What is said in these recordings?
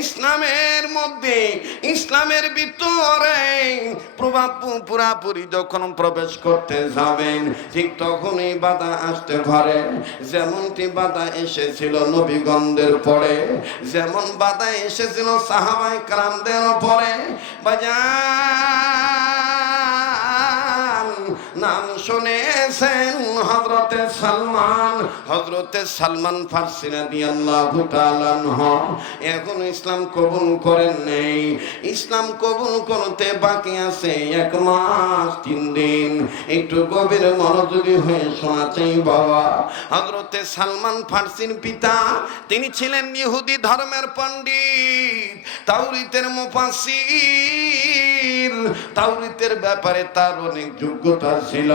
ইসলামের মধ্যে, ইসলামের ভিতরে পুরাপুরি যখন প্রবেশ করতে যাবেন, ঠিক তখনই বাধা আসতে পারে। যেমনটি বাধা এসেছিল নবীগণদের পরে, যেমন বাধা এসেছিল সাহাবায়ে কেরামদের পরে। বাজান নাম শুনেছেন হযরতে সালমান ফারসি রাদিয়াল্লাহু তাআলা আনহু। এখন ইসলাম কবুল করেন নেই, ইসলাম কবুল করতে বাকি আছে 1 মাস 3 দিন। একটু গভীর মনোযোগী হয়ে শোনা চাই বাবা। হযরতে সালমান ফারসির পিতা, তিনি ছিলেন ইহুদি ধর্মের পণ্ডিত, তাওরীতের মুফাসসির। তাওরীতের ব্যাপারে তার অনেক যোগ্যতা ছিল।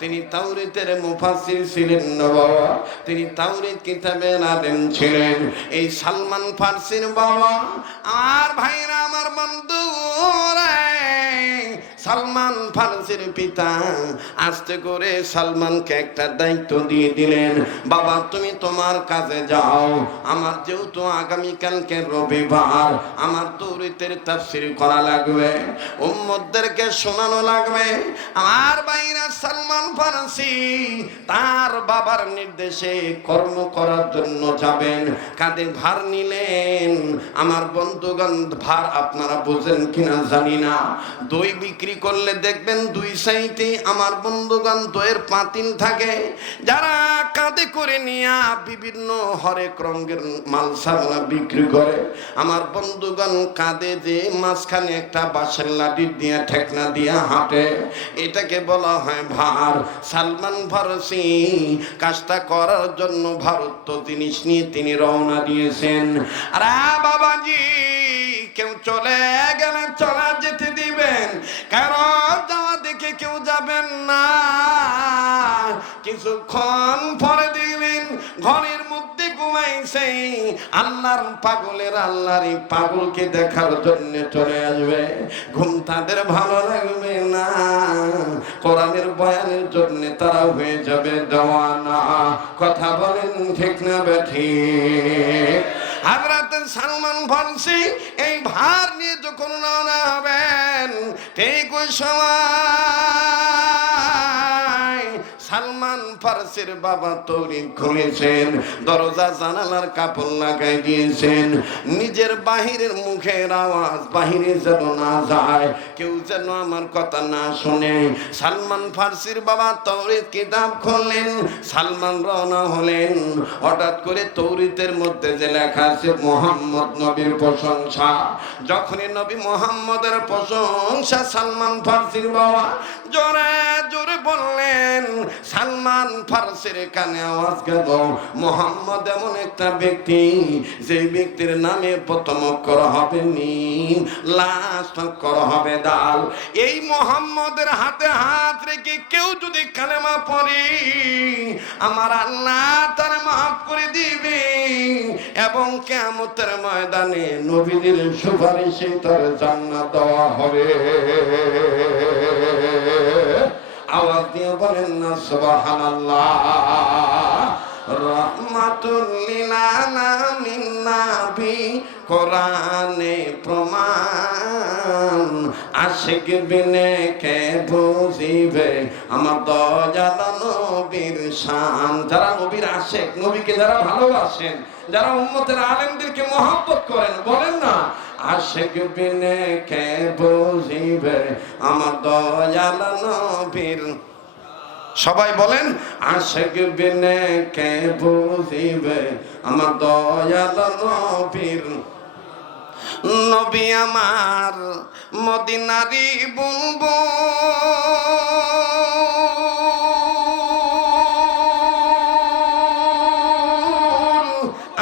তিনি তাওরীতের মুফাসসির ছিলেন না বাবা, তিনি তাওরীত কিতাবের আলেম ছিলেন। এই সালমান ফারসির বাবা, আমার ভাইরা, আমার বন্ধুরা, সালমান ফারসির পিতা আস্তে করে সালমানকে একটা দায়িত্ব দিয়ে দিলেন, বাবা তুমি তোমার কাজে যাও, আমার যেহেতু আগামীকালকে রবিবার, আমার তাওরীতের তাফসীর করা লাগবে, উম্মতদেরকে শোনানো লাগবে। আমার ভাইরা, সালমান ফারসি তার বাবার নির্দেশে কর্ম করার জন্য যাবেন। কাঁধে ভার নিলেন। আমার বন্ধুগণ, ভার আপনারা বোঝেন কিনা জানি না, দই বিক্রি করলে দেখবেন 2 সাইডে আমার বন্ধুগণ দইয়ের পাতিল থাকে, যারা কাঁধে করে নিয়ে বিভিন্ন হরেক রঙের মাল সামনা বিক্রি করে। আমার বন্ধুগণ কাঁধে যে মাঝখানে একটা বাঁশের লাঠি দিয়ে ঠেকনা দিয়ে হাঁটে, এটাকে বলা হয় ভার। সালমান ফারসি কাজটা করার জন্য ভারত জিনিস নিয়ে তিনি রওনা দিয়েছেন। আরে বাবাজি, কেউ চলে গেলে চলা যেতে দিবেন, কারণ যাওয়া দেখে কেউ যাবেন না। কিছুক্ষণ পরে দেখবেন ঘরের মধ্যে ঘুমাইছে, আল্লাহর পাগলের আল্লাহরই পাগলকে দেখার জন্য চলে আসবে। ঘুম তাদের ভালো লাগবে না, কোরআনের বয়ানের জন্য তারা হয়ে যাবে দেওয়ানা। কথা বলেন ঠিক না বেঠিক? হযরত সালমান ফারসি এই ভার নিয়ে যখন রওনা হবেন, ঠিক ওই সময় সালমান ফারসির বাবা তৈরি করেছেন, দরজা জানালার কাপড় লাগাই দিয়েছেন, নিজের বাহিরের মুখের আওয়াজ বাহিরে যেন না যায়, কেউ যেন আমার কথা না শুনে। সালমান ফারসির বাবা তাওরীত কিতাব খুললেন, সালমান রওনা হলেন। হঠাৎ করে তাওরীতের মধ্যে যে লেখা আছে মুহাম্মদ নবীর প্রশংসা, যখনই নবী মুহাম্মদের প্রশংসা সালমান ফারসির বাবা জোরে জোরে বললেন, সালমান ফারসির কানে আওয়াজ গেল, মুহাম্মদ এমন একটা ব্যক্তি, যে ব্যক্তির নামে প্রথম অক্ষর হবে মিম, লাস্ট অক্ষর হবে দাল। এই মুহাম্মদের হাতে হাত রেখে কেউ যদি কালেমা পড়ে, আমার আল্লাহ তার মাফ করে দিবে, এবং কিয়ামতের ময়দানে নবীদের সুপারিশে তার জান্নাত দেওয়া হবে। আওয়াজ দিয়ে বলেন না সুবহানাল্লাহ। রহমাতুল লিল আলামিন নবী কোরআনে প্রমাণ, আশিক বিনে কে বুঝিবে আমার দয়াল নবীর শান। যারা নবীর আশিক, নবীকে যারা ভালোবাসেন, যারা উম্মতের আলেমদেরকে মহব্বত করেন, বলেন না আশিক বিনে কে বুঝিবে আমার দয়াল নবীর। সবাই বলেন আশিক বিনে কে বুঝিবে আমার দয়াল নবীর। নবী আমার মদিনারি বুলবুল,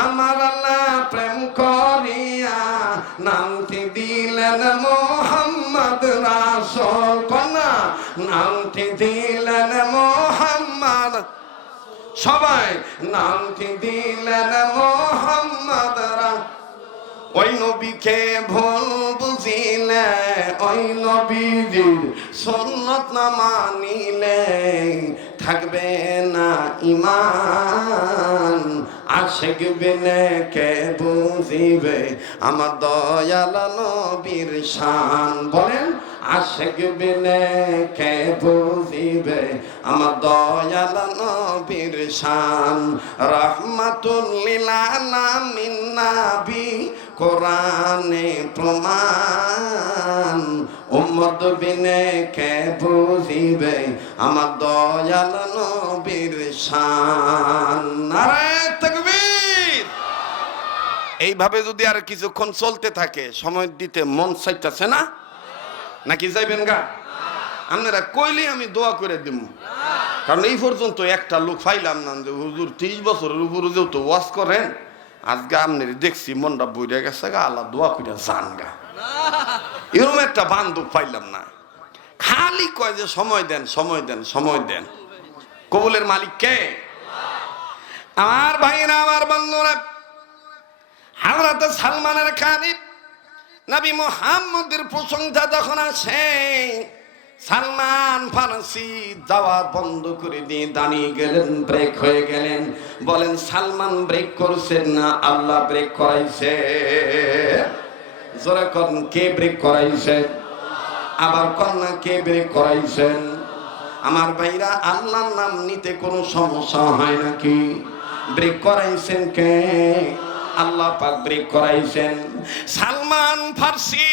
আমার আল্লাহ প্রেম করিয়া নামটি দিলেন মুহাম্মদ রাসূল। কন্যা নামটি দিলেন মুহাম্মদ, সবাই নামটি দিলেন মুহাম্মদ। ওই নবীকে ভুল বুঝিলে, ওই নবীর সুন্নত না মানিলে থাকবে না ঈমান, আশিক বিনে কে বুঝিবে আমার দয়াল নবীর শান। বলেন আশিক বিনে কে বুঝিবে আমার দয়াল নবীর শান। রাহমাতুল লিল আলামিন নবী কোরআনে প্রমাণ। উম্মত বিনে কে বুঝিবে আমার দয়াল নবীর শান। নারায়ে তাকবীর। এইভাবে যদি আর কিছুক্ষণ চলতে থাকে সময় দিতে মন চাইতেছে না, নাকি যাইবেন গা? আপনারা কইলে আমি দোয়া করে দিব, কারণ এই পর্যন্ত একটা লোক পাইলাম না যে হুজুর 30 বছরের উপরে যেহেতু ওয়াজ করেন, আজকে আপনার দেখছি মনটা বইরে গেছে গা, আল্লাহ দোয়া করে যান গা। এরকম একটা বান্ধব পাইলাম না, খালি কয় যে সময় দেন সময় দেন সময় দেন। কবুলের মালিক কে? আমার ভাইরা, আমার বন্ধুরা, হযরত সালমানের কানে নবী মুহাম্মদের প্রশংসা যখন আসে, সালমান ফারসি যাওয়া বন্ধ করে দিয়ে দাঁড়িয়ে গেলেন, ব্রেক হয়ে গেলেন। বলেন সালমান ব্রেক করছেন না আল্লাহ ব্রেক করাইছে? জোরে কোন কে ব্রেক করাইছে? আবার কোন না কে ব্রেক করাইছেন? আমার ভাইরা, আল্লাহর নাম নিতে কোনো সমস্যা হয় নাকি? ব্রেক করাইছেন কে? আল্লাহ পাক ব্রেক করাইছেন। সালমান ফারসি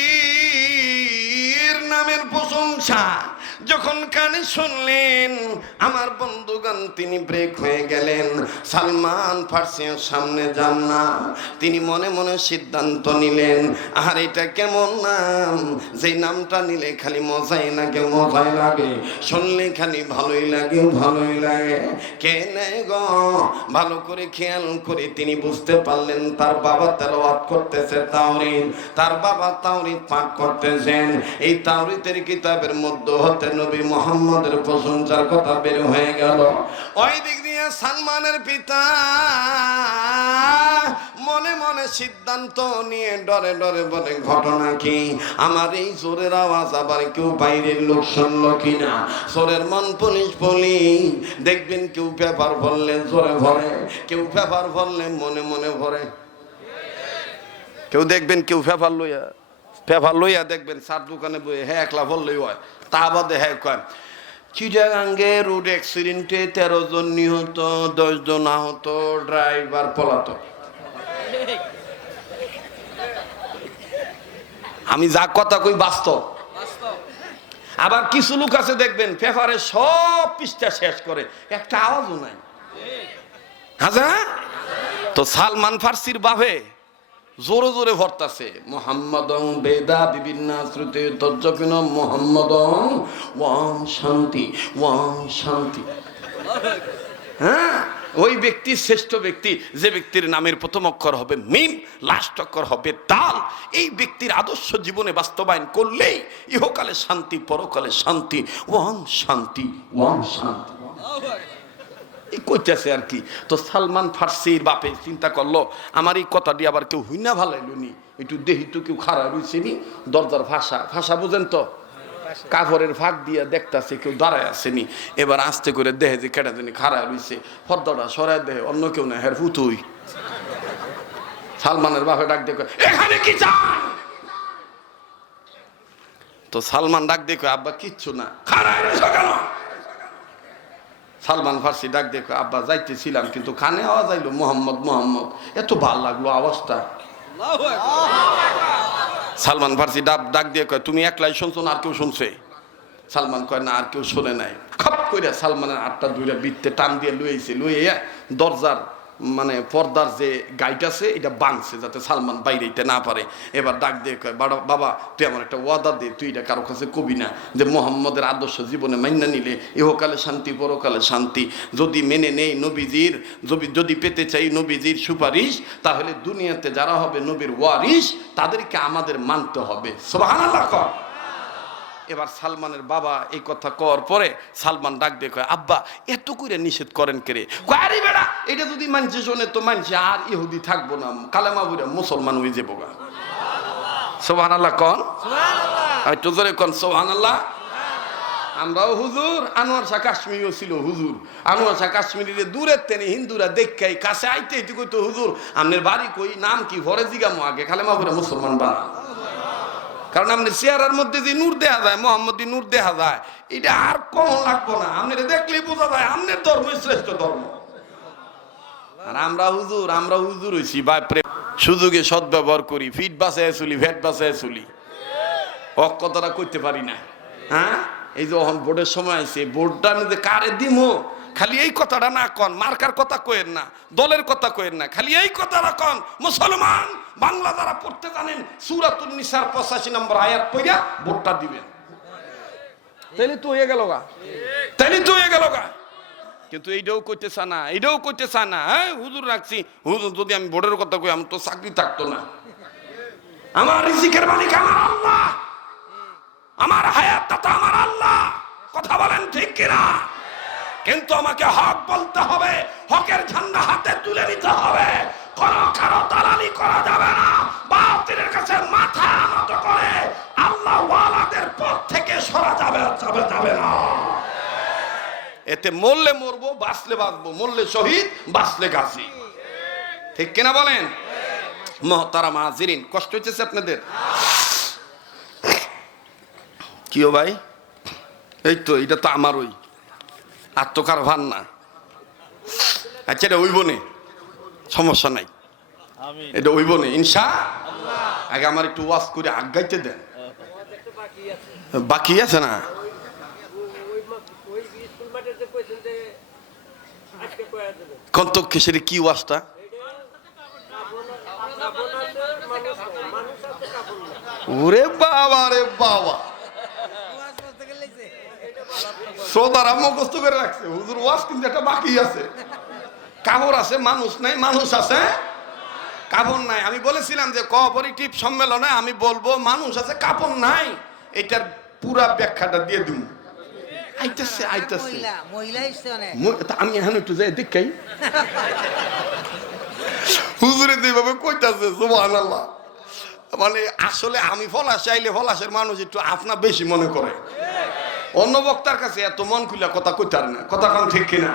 নবীজির নামের প্রশংসা যখন কানে শুনলেন, আমার বন্ধুগণ, তিনি ব্রেক হয়ে গেলেন। সালমান ফারসির সামনে যান না। তিনি মনে মনে সিদ্ধান্ত নিলেন, আর এটা কেমন নাম, যেই নামটা নিলে খালি মজাই লাগে, মজাই লাগে, শুনলে খালি ভালোই লাগে, ভালোই লাগে। কে নেই গো? ভালো করে খেয়াল করে তিনি বুঝতে পারলেন তার বাবা তেলাওয়াত করতেছে তাওরীত, তার বাবা তাওরীত পাঠ করতেছেন। এই তাওরীতের কিতাবের মধ্যে হতে নবী মুহাম্মদের প্রশংসার কথা বের হয়ে গেল। ওই দিক দিয়ে সালমানের পিতা মনে মনে সিদ্ধান্ত নিয়ে ডরে ডরে বলে, ঘটনা কি? আমার এই জোরের আওয়াজ আবার কেউ বাইরের লোক শুনলো কিনা? জোরের মন পুলিশ পুলিশ, দেখবেন কেউ পেপার ভরলে জোরে ভরে, কেউ পেপার ভরলে মনে মনে ভরে। কেউ দেখবেন কেউ পেপার লইয়া দেখবেন সার দোকানে বইয়ে হ্যাঁ একলা ভরলেই হয়। তা বাদে হ্যাঁ কয় চিটাগাঙ্গে রোড অ্যাক্সিডেন্টে 13 জন নিহত, 10 জন আহত, ড্রাইভার পলাতক। আমি যা কথা কই বাস্তব। আবার কিছু লোক আছে দেখবেন পেপারে সব পৃষ্ঠা শেষ করে, একটা আওয়াজও নাই। হ্যাঁ, তো সালমান ফারসির বাপে জোরে জোরে ভরতাছে মুহাম্মাদং বেদা বিভিন্ন শ্রুতি তজ্জকিন মুহাম্মাদং ওয়াং শান্তি, ওয়াং শান্তি। হ্যাঁ, ওই ব্যক্তি শ্রেষ্ঠ ব্যক্তি যে ব্যক্তির নামের প্রথম অক্ষর হবে মিম, লাস্ট অক্ষর হবে দাল। এই ব্যক্তির আদর্শ জীবনে বাস্তবায়ন করলেই ইহকালে শান্তি, পরকালে শান্তি। ওয়াং শান্তি, ওয়াং শান্তি কইতেছে আর কি। তো সালমান ফারসির বাপে চিন্তা করলো, আমার এই কথাটি আবার কেউ হুইনা ভালাইলো নি, একটু দেহি তো কেউ খারাপ হয়েছে নি। দরজার ভাষা বুঝেন তো, কাপড়ের ফাঁক দিয়ে দেখতেছে কেউ দাঁড়ায় আসেনি। এবার আস্তে করে দেহে যে কেটা জানি খারাপ হয়েছে, পর্দাটা সরাই দেহে, অন্য কেউ না, হের ফুতুই। সালমানের বাপে ডাক দেখো, এখানে কি চান? তো সালমান ডাক দেখো, আব্বা কিচ্ছু না। খারাপ কেন? সালমান ফারসি ডাক দেখো, আব্বা যাইতেছিলাম কিন্তু কানে আওয়াজ আইলো মোহাম্মদ মোহাম্মদ, এত ভাল লাগলো আওয়াজটা। সালমান ফারসি ডাক দিয়ে কয়, তুমি একলাই শুনছো না আর কেউ শুনছে? সালমান কয়, না আর কেউ শোনে নাই। খপ করে সালমানের 8টা 2টা বৃত্তে টান দিয়ে লুইয়া দরজার মানে পর্দার যে গাইড আছে এটা বাঁধছে যাতে সালমান বাইরে এটা না পারে। এবার ডাক দিয়ে কয়, বাবা তুই আমার একটা ওয়াদা দে, তুই এটা কারো কাছে কবি না, যে মোহাম্মদের আদর্শ জীবনে মাইনা নিলে ইহকালে শান্তি, পরকালে শান্তি। যদি মেনে নেই নবীজির, যদি পেতে চাই নবীজির সুপারিশ, তাহলে দুনিয়াতে যারা হবে নবীর ওয়ারিস তাদেরকে আমাদের মানতে হবে। সুবহানাল্লাহ। এবার সালমানের বাবা এই কথা কওয়ার পরে সালমান ডাক দিয়ে কয়, আব্বা এত করে নিষেধ করেন কেরে? কয়, আরে বেটা, এটা যদি মানছে শোনে তো মানছে আর ইহুদি থাকবো না, কালেমা বুড়া মুসলমান হয়ে যাবো গা। সুবহানাল্লাহ। কোন একটু জোরে কোন সুবহানাল্লাহ। আমরাও হুজুর, আনোয়ার শাহ কাশ্মীরিও ছিল হুজুর। আনোয়ার শাহ কাশ্মীরি দূরের তেনে হিন্দুরা দেখাই কাছে আইতে এটি কইতো হুজুর আপনার বাড়ি কই, নাম কি, ভরে জিগামো আগে খালেমা করে মুসলমান বানা। কারণ আপনি চেহারার মধ্যে যে নূর দেখা যায়, মোহাম্মদী নূর দেখা যায়, এটা আর কম লাগবো না। আপনারা দেখলেই বোঝা যায় আপনার ধর্মই শ্রেষ্ঠ ধর্ম। আর আমরা হুজুর হইছি বাপরে, সুযোগে সদ্ব্যবহার করি, ফিট বাসায় চলি, ভ্যাট বাসায় চলি, হক কথাটা করতে পারি না। হ্যাঁ, এই যে অহন ভোটের সময় আছে, ভোটটা মধ্যে কারে দিমো, খালি এই কথাটা না কন, মার্কার কথা কয়েন না, দলের কথা কয়েন না, খালি এই কথাটা কন, মুসলমান বাংলা যারা পড়তে জানেন সূরাতুন নিসার 85 নম্বর আয়াত পড়া ভোটটা দিবেন। তাইলে তো হয়ে গেল গা, কিন্তু এইটাও করতে চা না। হ্যাঁ, হুজুর রাখছি, হুজুর যদি আমি ভোটের কথা কই আমি তো চাকরি থাকতো না। আমার রিজিকের মালিক আমার আল্লাহ, আমার হায়াত দাতা আমার আল্লাহ। কথা বলেন ঠিক কিনা? কিন্তু আমাকে হক বলতে হবে, হকের ঝান্ডা হাতে তুলে নিতে হবে। কোন কারো দালালি করা যাবে না। বাতিলের কাছে মাথা নত করে আল্লাহ ওয়ালাদের পথ থেকে সরা যাবে না। এতে মরলে মরবো, বাঁচলে বাঁচবো, মরলে শহীদ, বাঁচলে গাজী। ঠিক কিনা বলেন? মুহতারাম হাজিরিন, কষ্ট হইতেছে আপনাদের? কিও ভাই, এই তো এটা তো আমার ওই আত্মকার ভান না। আচ্ছা, এটা হইব নে, সমস্যা নাই, এটা হইব নে ইনশাআল্লাহ। আগে আমার একটু ওয়াজ করে আগাইতে দেন, বাকি আছে না? কত কিসের কি ওয়াজটা? ওরে বাবা রে বাবা, শ্রোতারা মুখস্থ করে রাখছে হুজুর ওয়াজ, কিন্তু একটা বাকি আছে। কাপড় আছে, মানুষ নাই, মানুষ আছে, কাপড় নাই। আমি বলেছিলাম যে কোঅপারেটিভ সম্মেলনে আমি বলবো মানুষ আছে, কাপড় নাই, এটার পুরা ব্যাখ্যাটা দিয়ে দিব। আইতাছে আমি এখন একটু যাই দেখাই হুজুরে যেভাবে কইতাছে সুবহানাল্লাহ। মানে আসলে আমি ফলাস চাইলে ফলাসের মানুষ একটু আপনা বেশি মনে করে, অন্য বক্তার কাছে এত মন খুলে কথা কইতার না। কথা কম ঠিক কিনা?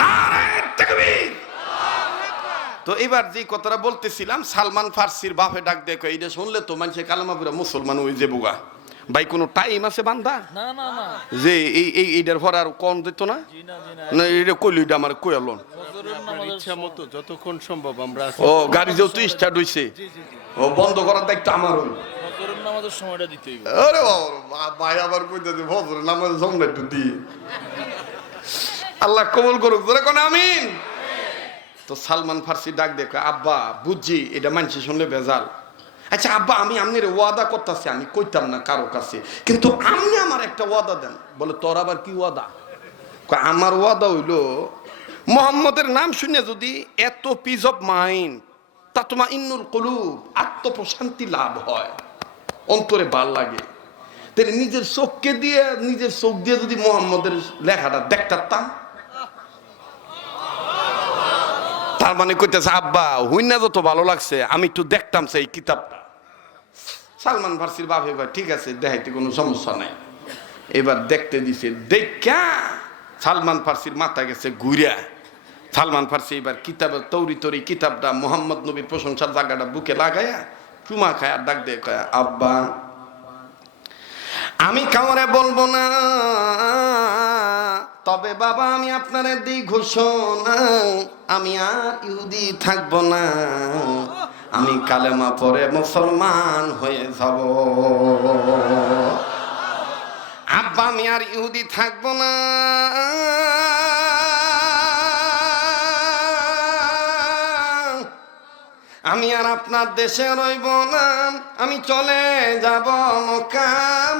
নারে তাকবীর। তো এবার যে কথাটা বলতেছিলাম, সালমান ফার্সির বাপে ডাক দেখো, এইটা শুনলে তো মানুষের কালেমা পড়া মুসলমান ওই যে বুগা। ভাই কোনো টাইম আছে বান্ধা যে এইটার পর আর কম দিত না? না এটা কইলিটা আমার কইয়ালন ইচ্ছা মতো যতক্ষণ সম্ভব আমরা। ও গাড়ি যেহেতু স্টার্ট হইছে, ও বন্ধ করার দায়িত্ব আমার হইল। ফজরের নামাজের সময়টা দিতেই হবে। আরে বাবা, ভাই আবার কইতাছে ফজরের নামাজের সময়টা একটু দি। আল্লাহ কবুল করুক, জোরে কোন আমিন। তো সালমান ফার্সি ডাক দেখো, আব্বা বুঝছি এটা মানছি শুনলে বেজাল। আচ্ছা আব্বা, আমি আপনার ওয়াদা করতেছি, আমি কইতাম না কারো কাছে, কিন্তু আপনি আমার একটা ওয়াদা দেন। বলে তোর আবার কি ওয়াদা? আমার ওয়াদা হইল মুহাম্মদের নাম শুনে যদি এত পিস অফ মাইন্ড, তা তোমার ইন্নুল কুলুব, আত্মপ্রশান্তি লাভ হয়, অন্তরে ভাল লাগে, তাহলে নিজের চোখকে দিয়ে, নিজের চোখ দিয়ে যদি মুহাম্মদের লেখাটা দেখতাম। তার মানে কইতেছে আব্বা হুইনা যত ভালো লাগছে আমি একটু দেখতাম সেই কিতাবটা। সালমান ফার্সির বাপে ভাই ঠিক আছে দেখাইতে কোনো সমস্যা নাই। এবার দেখতে দিছে, দেখা সালমান ফার্সির মাথা গেছে ঘুরিয়া। সালমান ফার্সি এবার কিতাবের তরি কিতাবটা মোহাম্মদ নবীর প্রশংসার জায়গাটা বুকে লাগায়া চুমা খায় আর ডাক দিয়ে কয়, আব্বা আমি কাউরে বলবো না, তবে বাবা আমি আপনারে দিই ঘোষণা, আমি আর ইহুদি থাকবো না, আমি কালেমা পড়ে মুসলমান হয়ে যাব। আব্বা আমি আর ইহুদি থাকবো না, আমি আর আপনার দেশে রইব না, আমি চলে যাব মক্কা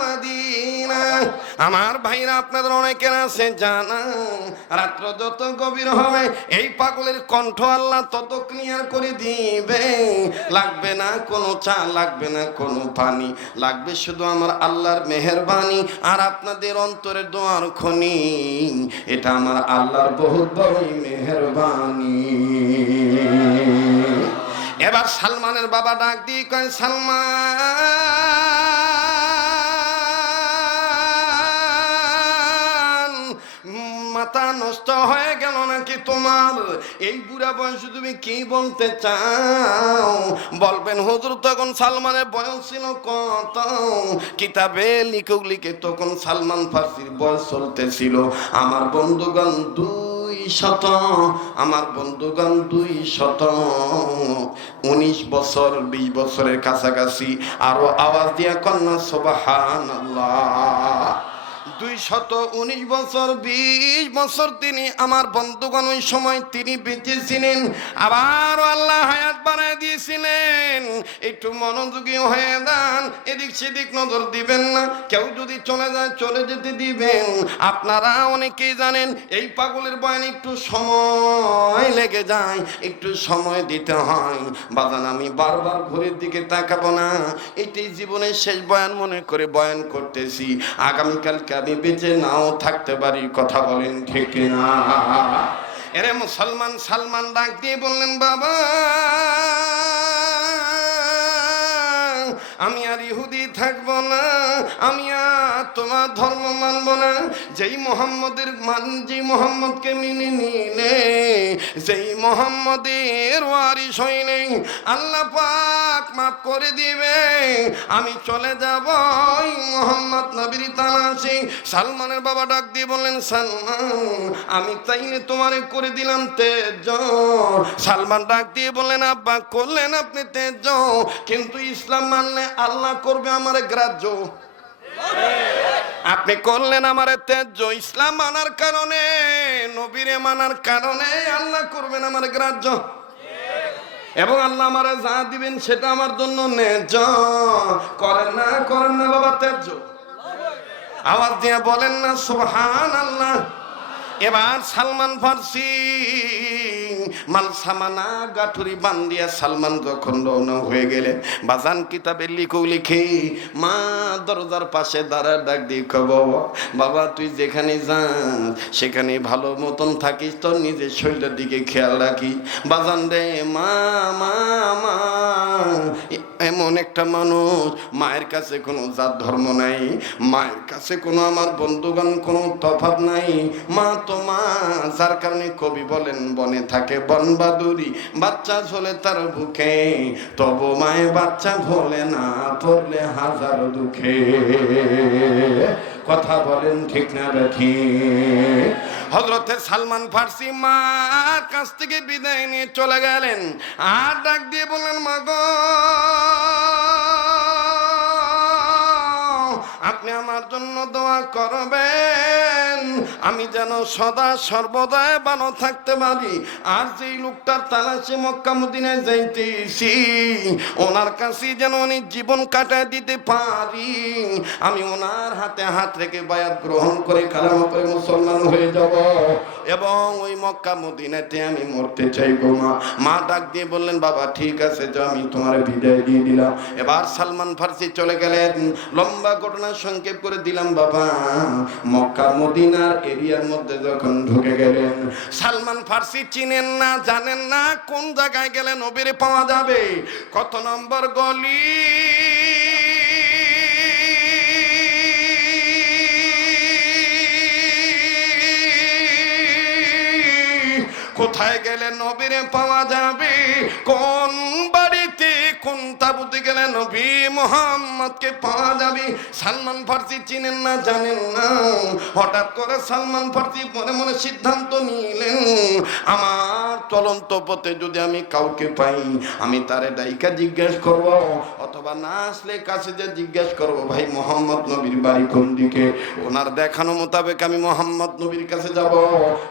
মদিনা। আমার ভাইরা আপনাদের অনেকের আছে জানা, রাত্র যত গভীর হবে এই পাগলের কণ্ঠ আল্লাহ তত ক্লিয়ার করে দিবে। লাগবে না কোনো চা, লাগবে না কোনো পানি, লাগবে শুধু আমার আল্লাহর মেহেরবানি আর আপনাদের অন্তরের দোয়ার খনি। এটা আমার আল্লাহর বহুত বড়ই মেহেরবানি। এবার সালমানের বাবা ডাক দিয়ে কয়, সালমান মাথা নষ্ট হয়ে গেল নাকি তোমার? এই বুড়া বয়সে তুমি কি বলতে চাও? বলবেন হুজুর তখন সালমানের বয়স ছিল কত? কিতাবে লিখে তখন সালমান ফার্সির বয়স চলতেছিল আমার বন্ধুগণ 200, আমার বন্ধুগণ 219 বছর, 20 বছরের কাছাকাছি। আরো আওয়াজ দিয়া কন্যা সুবহানাল্লাহ। 219 বছর, 20 বছর তিনি আমার বন্ধুগণ ওই সময় তিনি বেঁচে ছিলেন। আবার আল্লাহ হায়াত বাড়ায় দিয়েছিলেন। একটু মনোযোগী হয়ে যান, এদিক সেদিক নজর দিবেন না। কেউ যদি চলে যায় চলে যেতে দিবেন। আপনারা অনেকেই জানেন এই পাগলের বয়ান একটু সময় লেগে যায়, একটু সময় দিতে হয়। বাজান আমি বারবার ঘড়ির দিকে তাকাবো না, এটাই জীবনের শেষ বয়ান মনে করে বয়ান করতেছি। আগামীকালকে আমি বেঁচে নাও থাকতে পারি, কথা বলেন ঠিক না? এরে মুসলমান, সালমান ডাক দিয়ে বললেন বাবা আমি আর ইহুদি থাকবো না, আমি আর তোমার ধর্ম মানবো না। যেই মোহাম্মদকে মেনে নিলে, যেই মোহাম্মদের ওয়ারিস হইলে আল্লাহ পাক মাফ করে দিবে। আমি চলে যাব ওই মোহাম্মদ নবীর তালাশে। সালমানের বাবা ডাক দিয়ে বললেন সালমান আমি তাইলে তোমারে করে দিলাম তেজ। সালমান ডাক দিয়ে বললেন আব্বা করলেন আপনি তেজ, কিন্তু ইসলাম মানলে আল্লাহ করবে আমার গ্রাহ্য। আপনি করলেন আমার তেজ, ইসলাম মানার কারণে, নবীরে মানার কারণে আল্লাহ করবেন আমার গ্রাহ্য, এবং আল্লাহ আমারে যা দিবেন সেটা আমার জন্য ন্যায্য। করেন না বাবা তেজ? আওয়াজ দিয়ে বলেন না সুবহানাল্লাহ। এবার সালমান ফার্সি মালসামানা গাঠুরি বান্দিয়া সালমান যখন রওনা হয়ে গেলেন, বাজান কিতাবে লিখে মা দরজার পাশে দাঁড়া ডাক দিয়ে বাবা তুই যেখানে যাস সেখানে ভালো মতন থাকিস, তোর নিজের শরীরের দিকে খেয়াল রাখি। বাজান রে মা মা মা, এমন একটা মানুষ মায়ের কাছে কোনো জাত ধর্ম নাই, মায়ের কাছে কোনো আমার বন্ধুগণ কোনো তফাৎ নাই। মা তো মা, যার কারণে কবি বলেন বনে থাকে বনবাদুরি, বাচ্চা ঝোলে তার বুকে, তবু মায়ে বাচ্চা ভোলে না, পড়লে হাজার দুঃখে। কথা বলেন ঠিক না দেখি? হযরতে সালমান ফার্সি মার কাছ থেকে বিদায় নিয়ে চলে গেলেন। আর ডাক দিয়ে বললেন মা গো আপনি আমার জন্য দোয়া করবেন, আমি যেন সদা সর্বদা ভালো থাকতে পারি। আর যেই লোকটার তালাশে মক্কা মদিনায় যাইতেছি ওনার কাছে যেন অনেক জীবন কাটায় দিতে পারি। আমি ওনার হাতে হাত রেখে বায়াত গ্রহণ করে কালেমা পড়ে মুসলমান হয়ে যাব, এবং ওই মক্কা মদিনাতে আমি মরতে চাই গো মা। মা ডাক দিয়ে বললেন বাবা ঠিক আছে যা, আমি তোমার বিদায় দিয়ে দিলাম। এবার সালমান ফার্সি চলে গেলেন। লম্বা ঘটনা সংক্ষেপ করে দিলাম বাবা। মক্কা মদিনার এরিয়ার মধ্যে যখন ঢুকে গেলেন, সালমান ফার্সি চিনেন না, জানেন না কোন জায়গায় গেলে নবীরে পাওয়া যাবে, কত নম্বর গলি, কোথায় গেলে নবীরে পাওয়া যাবে, কোন বাড়িতে কোন তাবুতে গেলে নবী মুহাম্মদকে পাওয়া যাবে। সালমান ফার্সি চিনেন না, জানেন না। হঠাৎ করে সালমান ফার্সি মনে মনে সিদ্ধান্ত নিলেন আমার চলন্ত পথে যদি আমি কাউকে পাই আমি তারে ডাইকা জিজ্ঞেস করব, অথবা না আসলে কাছে যে জিজ্ঞেস করব ভাই মোহাম্মদ নবীর বাড়ি কোন দিকে। ওনার দেখানো মোতাবেক আমি মোহাম্মদ নবীর কাছে যাব,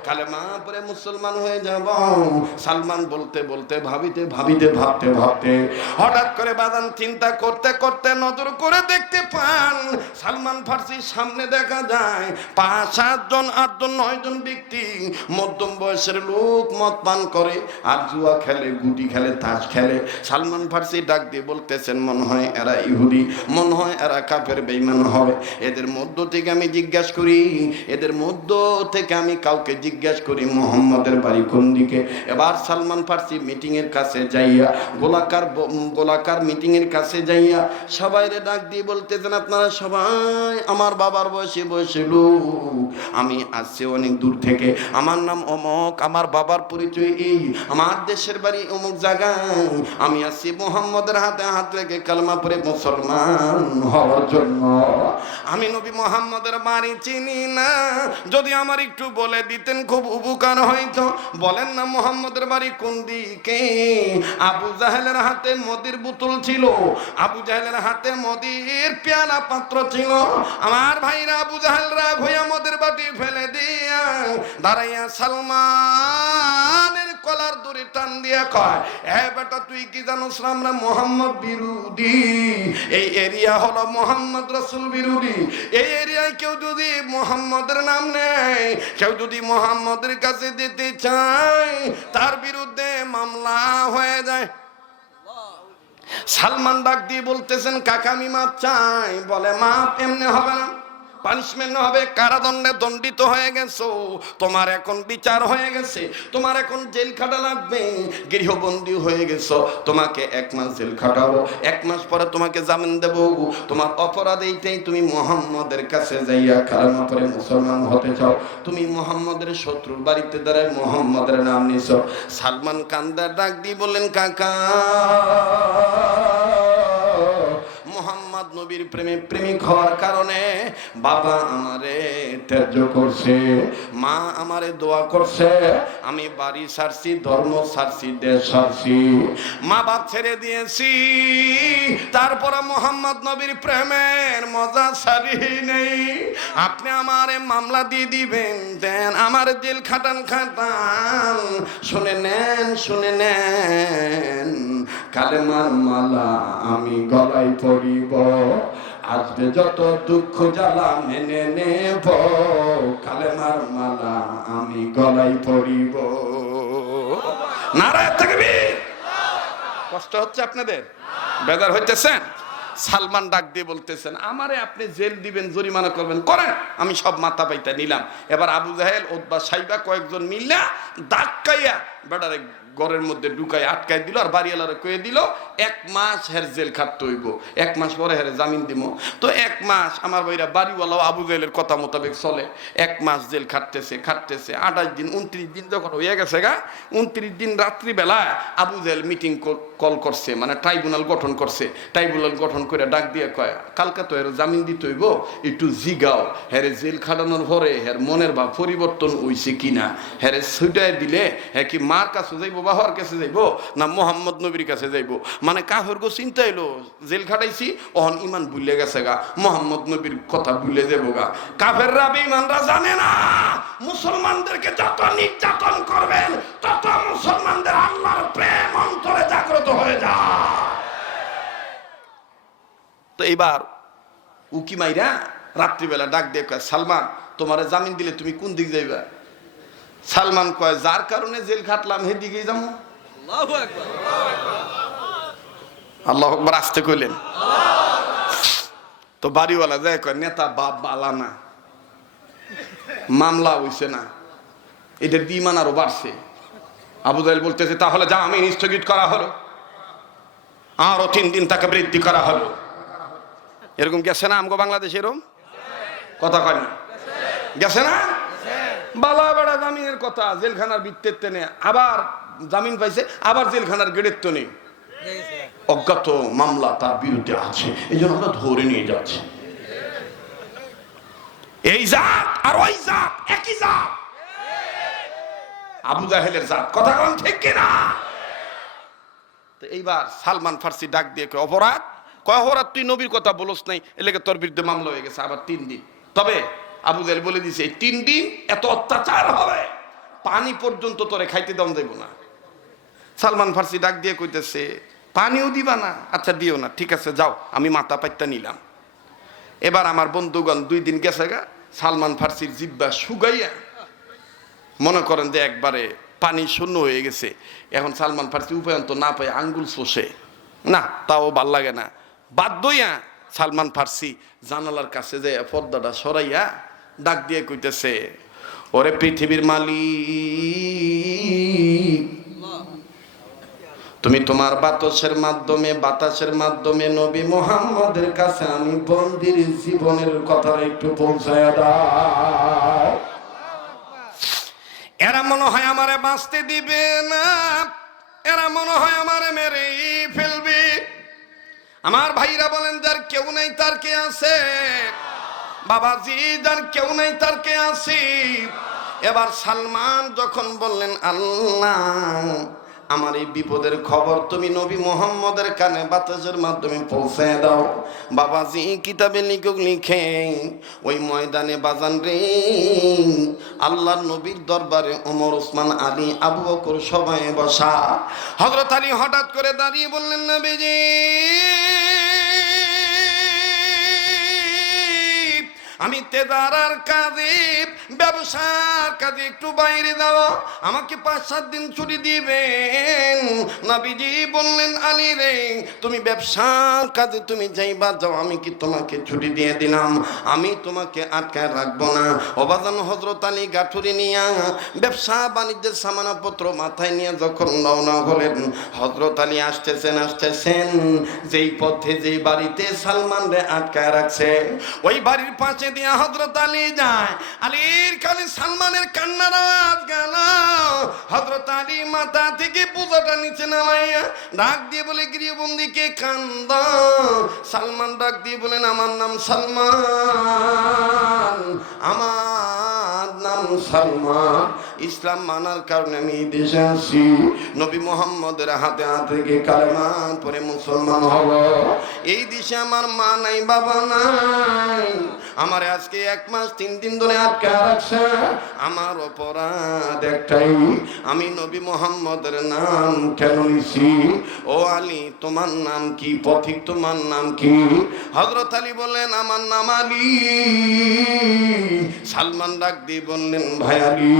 কালেমা পড়ে মুসলমান হয়ে যাব। সালমান বলতে বলতে ভাবতে হঠাৎ করে বাদান চিন্তা করতে করতে নজর করে দেখতে পান সালমান ফার্সির সামনে দেখা যায় 5, 7 জন, 8 জন, 9 জন ব্যক্তি, মধ্যম বয়সের লোক, মদ পান করে আর জুয়া খেলে, গুটি খেলে, তাস খেলে। সালমান ফার্সি ডাক দিয়ে বলতেছেন মনে হয় এরা ইহুদি, মনে হয় এরা কাফের বেঈমান হবে। এদের মধ্য থেকে আমি জিজ্ঞাসা করি, এদের মধ্য থেকে আমি কাউকে জিজ্ঞাসা করি মোহাম্মদের বাড়ি কোন দিকে। এবার সালমান ফার্সি মিটিং এর কাছে যাইয়া গোলাকার মিটিং মিটিং এর কাছে যাইয়া সবাইরে ডাক দিয়ে বলতেছেন, আপনারা সবাই আমার বাবার বয়সে বয়সে লোক, আমি আসছি অনেক দূর থেকে, আমার নাম অমক, আমার বাবার পরিচয় এই, আমার দেশের বাড়ি অমুক জায়গায়, আমি আসছি মুহাম্মদের হাতে হাত রেখে কালেমা পড়ে মুসলমান হওয়ার জন্য। আমি নবী মুহাম্মদের বাড়ি চিনি না, যদি আমার একটু বলে দিতেন খুব উপকার হইতো। বলেন না মুহাম্মদের বাড়ি কোন দিকে? আবু জাহেলের হাতে মদির বোতল ছিল, আবু জাহেলের হাতে মদির পেয়ালা পাত্র ছিল। আমার ভাইরা আবু জাহেল রাগ হইয়া মদের বাটি ফেলে দিয়া দাঁড়াইয়া সালমানের কলার দড়ি টান দিয়া কয়, এ বেটা তুই কি জানোস আমরা মোহাম্মদ বিরোধী, এই এরিয়া হলো মোহাম্মদ রাসূল বিরোধী, এই এরিয়ায় কেউ যদি মোহাম্মদের নাম নেয়, কেউ যদি মোহাম্মদের কাছে দিতে চায়, তার বিরুদ্ধে মামলা হয়ে যায়। সালমান ডাক দিয়ে বলতেছেন, কাকা আমি মাপ চাই। বলে মাপ এমনি হবে না, পানিশমেন্ট হবে, কারাদণ্ডে দণ্ডিত হয়ে গেছো, তোমার এখন বিচার হয়ে গেছে, তোমার এখন জেল খাটা লাগবে, গৃহবন্দী হয়ে গেছো, তোমাকে 1 মাস জেল খাটাবো, 1 মাস পরে তোমাকে জামিন দেবো। তোমার অপরাধ এইটাই, তুমি মুহাম্মদের কাছে যাইয়া কালেমা পড়ে মুসলমান হতে চাও, তুমি মুহাম্মদের শত্রুর বাড়িতে দাঁড়ায় মুহাম্মদের নাম নিছো। সালমান কান্দার ডাক দিয়ে বললেন, কাকা মুহাম্মদ নবীর প্রেমে প্রেমিক হওয়ার কারণে বাবা আমারে ত্যায্য করছে, মা আমারে দোয়া করছে, আমি বাড়ি ছাড়ছি, ধর্ম ছাড়ছি, দেশ ছাড়ছি, মা বাপ ছেড়ে দিয়েছি, তারপরে মুহাম্মদ নবীর প্রেমের মজা ছাড়ি নেই। আপনি আমারে মামলা দিয়ে দিবেন, দেন আমার জেল খাটান খাটান, শুনে নেন শুনে নেন, কালেমার মালা আমি গলায় পরিব, আজকে যত দুঃখ জ্বালা মেনে নেব, কালেমার মালা আমি গলায় পরিব। নারায়ে তাকবীর। কষ্ট হচ্ছে আপনাদের? বেজার হইতেছেন? সালমান ডাক দিয়ে বলতেছেন, আমারে আপনি জেল দিবেন, জরিমানা করবেন, করেন, আমি সব মাথা পাইতা নিলাম। এবার আবু জাহেল, উতবা, সাইবা কয়েকজন মিল্লা ধাক্কাইয়া বেটারে ঘরের মধ্যে ঢুকাই আটকাই দিল, আর বাড়িওয়ালারে কয়ে দিল 1 মাস হের জেল খাটতে হইব, 1 মাস পরে হেরে জামিন দিব। তো 1 মাস আমার ভাইরা বাড়িওয়ালাও আবু জাহেলের কথা মোতাবেক চলে, 1 মাস জেল খাটতেছে 28 দিন, 29 দিন যখন হয়ে গেছে গা, 29 দিন রাত্রিবেলায় আবু জাহেল মিটিং কল করছে, মানে ট্রাইব্যুনাল গঠন করছে। ট্রাইব্যুনাল গঠন করে ডাক দিয়ে কয়, কালকে তো হের জামিন দিতে হইব, একটু জিগাও হেরে জেল খাটানোর পরে হের মনের ভাব পরিবর্তন হইছে কিনা, হেরে ছুটায় দিলে হ্যাঁ কি মার কাছে যাইবো, বাবার কাছে যাইবো, না মুহাম্মদ নবীর কাছে যাইবো। মানে কাফের গো চিন্তা এলো, জেল খাটাইছি, অহন ইমান ভুলে গেছে গা, মুহাম্মদ নবীর কথা ভুলে যাবো গা। কাফেররা বেঈমানরা জানে না, মুসলমানদেরকে যত নির্যাতন করবেন তত মুসলমানদের আল্লাহর প্রেম অন্তরে জাগ্রত হয়ে যায়। তো এইবার উকি মাইরা রাত্রিবেলা ডাক দিয়ে কয়, সালমান তোমারে জামিন দিলে তুমি কোন দিক যাইবা? সালমান কয়, যার কারণে জেল খাটলাম সেদিকেই যাবো। আল্লাহু আকবার আসতে কইলেন। তো বাড়িওয়ালা যায় কয়, নেতা বাপ বালা না, মামলা হইছে না, এটার দিমান আরো বাড়ছে। আবু জাহেল বলতেছে, তাহলে জামিন স্থগিত করা হলো, আরো 3 দিন তাকে বৃদ্ধি করা হলো। এরকম গেছে না আমগো বাংলাদেশ? এরকম কথা কয় না? গেছে না? বালা বেড়া জামিনের কথা, জেলখানার বৃত্তের টেনে আবার জামিন পাইছে, আবার জেলখানার গেটের টেনে অজ্ঞাত মামলা তার বিরুদ্ধে আছে, এই জন্য আমরা ধরে নিয়ে যাচ্ছি। এই জাত আর ওই জাত একই জাত, আবু জাহেলের জাত। কথা বলেন ঠিক কিনা? তো এইবার সালমান ফার্সি ডাক দিয়ে কয়, অপরাধ? কয় অপরাধ? তুই নবীর কথা বলস নাই, এলাকা তোর বিরুদ্ধে মামলা হয়ে গেছে আবার 3 দিন। তবে আবু জাহেল বলে দিছে, 3 দিন এত অত্যাচার হবে, পানি পর্যন্ত তোরে খাইতে দম দেব না। সালমান ফার্সি ডাক দিয়ে কইতেছে, পানিও দিবা না? আচ্ছা দিও না, ঠিক আছে যাও, আমি মাথা পাইতা নিলাম। এবার আমার বন্ধুগণ 2 দিন গেছে গা, সালমান ফার্সির জিব্বা শুকাইয়া মনে করেন যে একবারে পানি শূন্য হয়ে গেছে। এখন সালমান ফার্সি উপায়ন্ত না পায় আঙ্গুল চষে, না তাও ভাল লাগে না, বাধ্য হইয়া সালমান ফার্সি জানালার কাছে যায় পর্দাটা সরাইয়া ডাক দিয়ে কইতেছে, ওরে পৃথিবীর মালিক, তুমি তোমার বাতাসের মাধ্যমে নবী মুহাম্মদের কাছে আমি বন্দির জীবনের কথা একটু পৌঁছায়া দাও। এরা মনে হয় আমারে বাঁচতে দিবে না, এরা মনে হয় আমারে মেরেই ফেলবে। আমার ভাইরা বলেন, যার কেউ নাই তার কে আছে? বাবাজি, যার কেউ নাই তার কে আছে? এবার সালমান যখন বললেন, আল্লাহ আমার এই বিপদের খবর তুমি নবী মুহাম্মদের কানে বাতাসের মাধ্যমে পৌঁছে দাও। বাবাজি কিতাবে লিখে ওই ময়দানে বাজান রে, আল্লাহর নবীর দরবারে ওমর, ওসমান, আলী, আবু বকর সবাই বসা। হযরত আলী হঠাৎ করে দাঁড়িয়ে বললেন, নবীজি আমি তেজারার কাজে, ব্যবসার কাজে একটু বাইরে যাওয়া, আমাকে 5-7 দিন ছুটি দিবেন। নবীজি বললেন, আলী রে তুমি ব্যবসার কাজে তুমি যাইবা যাও, আমি কি তোমাকে ছুটি দিয়ে দিলাম? আমি তোমাকে আটকায় রাখবো না। ওবাজান হযরত আলী গাঠুরি নিয়া ব্যবসা বাণিজ্যের সামানপত্র মাথায় নিয়ে যখন রওনা হলেন, হযরত আলী আসতেছেন যেই পথে যেই বাড়িতে সালমান রে আটকায় রাখছে, ওই বাড়ির পাশে দিয়া হযরত আলী যায়। আলীর কানে সালমানের কান্নার আওয়াজ গেল। হযরত আলী মাথা থেকে বোঝাটা নিচে নামাইয়া ডাক দিয়ে বলে, গৃহবন্দীকে কান্দ। সালমান ডাক দিয়ে বলেন, আমার নাম সালমান, আমার নাম সালমান। ইসলাম মানার কারণে আমি এই দেশে আসি, নবী মুহাম্মদের হাতে গিয়ে কালেমা পরে মুসলমান হব। এই দেশে আমার মা নাই, বাবা নাই, আমার আজকে 1 মাস 3 দিন ধরে আটকা রাখছে। আমার অপরাধ একটাই, আমি নবী মুহাম্মদের নাম কেন নিছি? ও আলী তোমার নাম কি? পথিক তোমার নাম কি? হযরত আলী বললেন, আমার নাম আলী। সালমান ডাক দিয়ে বললেন, ভাই আলী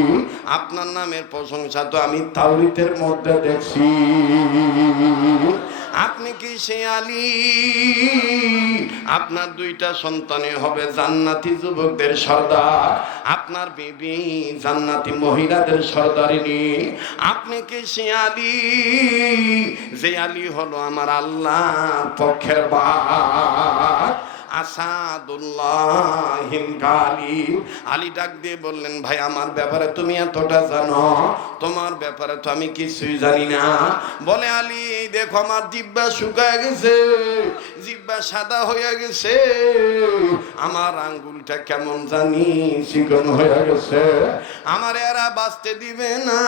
আপনার নামের প্রশংসা তো আমি তাওরীতের মধ্যে দেখছি, আপনি কি সে আলী? আপনার 2টা সন্তানে হবে জান্নাতি যুবকদের সর্দার, আপনার বিবি জান্নাতি মহিলাদের সর্দারিনী। আপনি কি সে আলী? যে আলী হলো আমার আল্লাহ পক্ষের বাদ, আসাদুল্লাহিল গালিব। আলী ডাক দিয়ে বললেন, ভাই আমার ব্যাপারে তুমি এতটা জানো, তোমার ব্যাপারে তো আমি কিছুই জানি না। বলে, আলী দেখো আমার জিহ্বা শুকায় গেছে, জিহ্বা সাদা হয়ে গেছে, আমার আঙ্গুলটা কেমন জানি চিকন হয়ে গেছে, আমার এরা বাঁচতে দিবে না।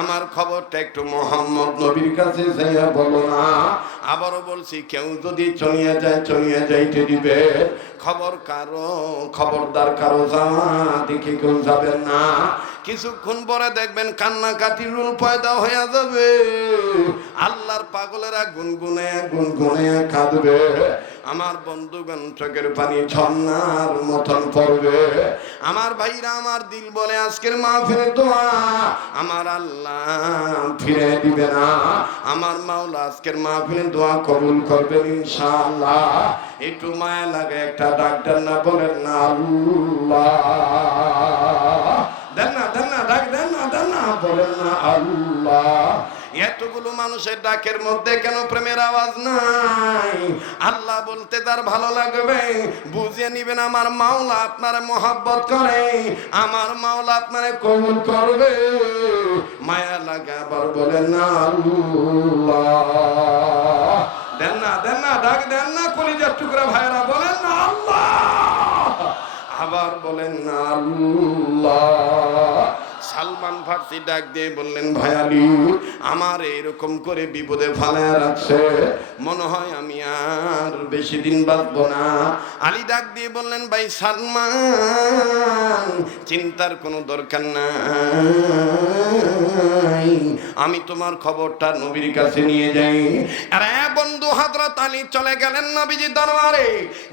আমার খবরটা একটু মুহাম্মদ নবীর কাছে যাইয়া বলো না। আবারও বলছি, কেউ যদি চলিয়ে যাইতে দিবে, খবরদার কারো জামা দেখে কেউ যাবেন না। কিছুক্ষণ পরে দেখবেন কান্নাকাটির রুল পয়দা হয়ে যাবে, আল্লাহর পাগলেরা গুনগুনে কাঁদবে, আমার বন্ধুগণ চোখের পানি ঝর্ণার মতন পড়বে। আমার ভাইরা, আমার দিল বলে আজকের মাহফিলের দোয়া আমার আল্লাহ ফিরে দিবে না, আমার মাওলা আজকের মাহফিলের দোয়া কবুল করবেন ইনশাআল্লাহ। একটু মায়া লাগে, একটা ডাক্তার না বলেন না আল্লাহ, দেন না ডাক দেন না বলেন না আল্লাহ। এতগুলো মানুষের ডাকের মধ্যে কেন প্রেমের আওয়াজ নাই? আল্লাহ বলতে তার ভালো লাগবে, বুঝিয়ে নিবেন আমার মাওলা আপনার মহব্বত করে, আমার মাওলা আপনারে কবুল করবে। মায়া লাগে, আবার বলেন না আল্লাহ, দেন না ডাক দেন না কলিজার টুকরা ভাইরা, বলেন না আল্লাহ, আবার বলেন না আল্লাহ। সালমান ফার্সি ডাক দিয়ে বললেন, ভাই আলী আমার এরকম করে বিপদে ফালায়া রাখছে, মনে হয় আমি আর বেশি দিন বাঁচবো না। আলী ডাক দিয়ে বললেন, ভাই সালমান চিন্তার কোনো দরকার নাই, আমি তোমার খবরটা নবীর কাছে নিয়ে যাই। আরে বন্ধু শুধু হযরত আলী চলে গেলেন নবীজির দরবারে,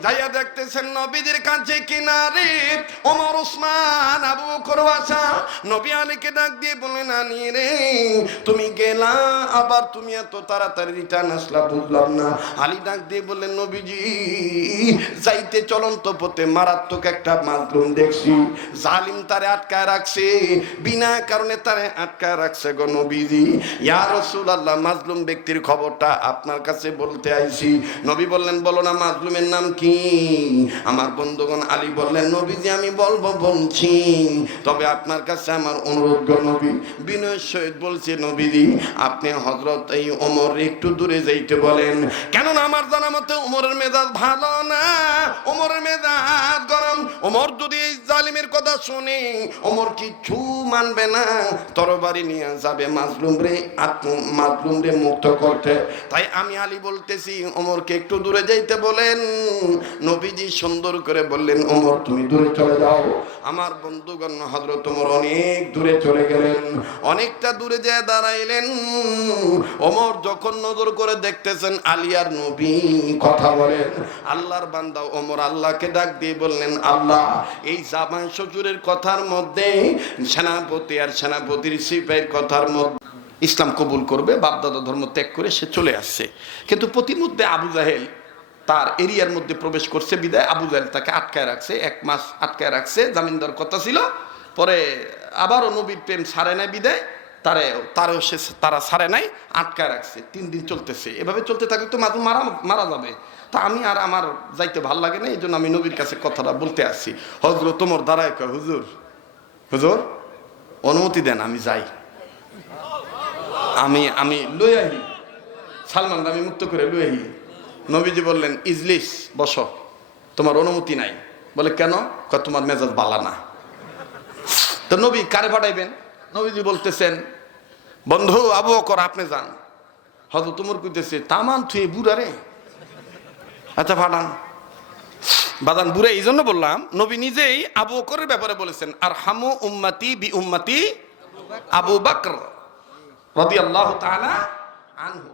যাইয়া দেখতেছেন নবীজির কাছে কিনারে ওমর, ওসমান, আবু বকর বসা। নবী আলীকে ডাক দিয়ে বলেন, আলী রে তুমি গেলা, আবার তুমি এত তাড়াতাড়ি রিটার্ন আসলা, বুঝলাম না। আলী ডাক দিয়ে বললেন, নবীজি যাইতে চলন্ত পথে মারাত্মক একটা মাজলুম দেখছি, জালিম তারে আটকায় রাখছে, বিনা কারণে তারে আটকায় রাখছে গো নবীজি। ইয়া রাসূলুল্লাহ, মাজলুম ব্যক্তির খবরটা আপনার কাছে বলতে আইছি। নবী বললেন, বলো না মাজলুমের নাম কি? আমার বন্ধুগণ আলী বললেন, নবীজি আমি বলবো, বলছি, তবে আপনার কাছে আমার অনুরোধ গো নবী, বিনয়ের সহিত বলছি, নবীজি আপনি হযরত এই ওমর একটু দূরে যাইতে বলেন, কেননা আমার জানা মতে ওমরের মেজাজ ভালো না, ওমরের মেজাজ গরম। ওমর যদি এই জালিমের কথা শুনে, ওমর কিচ্ছু মানবে না, তরবারি নিয়ে যাবে মাজলুম রে মুক্ত করতে। তাই আমি আলী বলতেছি ওমরকে একটু দূরে যাইতে বলেন। নবীজি সুন্দর করে বললেন, ওমর তুমি দূরে চলে যাও। আমার বন্ধুগণ হযরত ওমর অনেক দূরে চলে গেলেন, অনেকটা দূরে যেয়ে দাঁড়াইলেন। ওমর যখন নজর করে দেখতেছেন আলী আর নবী কথা বলেন, আল্লাহর বান্দা ওমর আল্লাহকে ডাক দিয়ে বললেন, আল্লাহ এই জামাই শ্বশুরের কথার মধ্যে, সেনাপতি আর সেনাপতির সিপাহীর কথার মধ্যে ইসলাম কবুল করবে, বাপদাদা ধর্ম ত্যাগ করে সে চলে আসছে, কিন্তু প্রতিমধ্যে আবু জাহেল তার এরিয়ার মধ্যে প্রবেশ করছে, বিদায় আবু জাহেল তাকে আটকায় রাখছে, 1 মাস আটকায় রাখছে, জামিন দেওয়ার কথা ছিল। পরে আবারও নবীর প্রেম ছাড়ে নাই, বিদায় তারা ছাড়ে নাই, আটকায় রাখছে। 3 দিন চলতেছে, এভাবে চলতে থাকলে তো মারা যাবে। তা আমি আর আমার যাইতে ভাল লাগে না, এই জন্য আমি নবীর কাছে কথাটা বলতে আসছি। হযরত ওমর দাঁড়ায় কয়, হুজুর অনুমতি দেন আমি যাই, আমি লই আহি, সালমান আমি মুক্ত করে লই আহি। নবীজি বললেন, ইজলিস বসো, তোমার অনুমতি নাই। বলে কেন? তোমার মেজাজ বালা না। তো নবী কারে পাঠাইবেন? নবীজি বলতেছেন, বন্ধু আবু বকর আপনি যান। হযরত ওমর কইতেছে, তামান থুয়ে বুড়া রে, আচ্ছা পাঠান। বাদান বুড়া এই জন্য বললাম, নবী নিজেই আবু বকরের ব্যাপারে বলেছেন, আরহামু উম্মতি বি উম্মতি আবু বকর রাদিয়াল্লাহু তাআলা আনহু।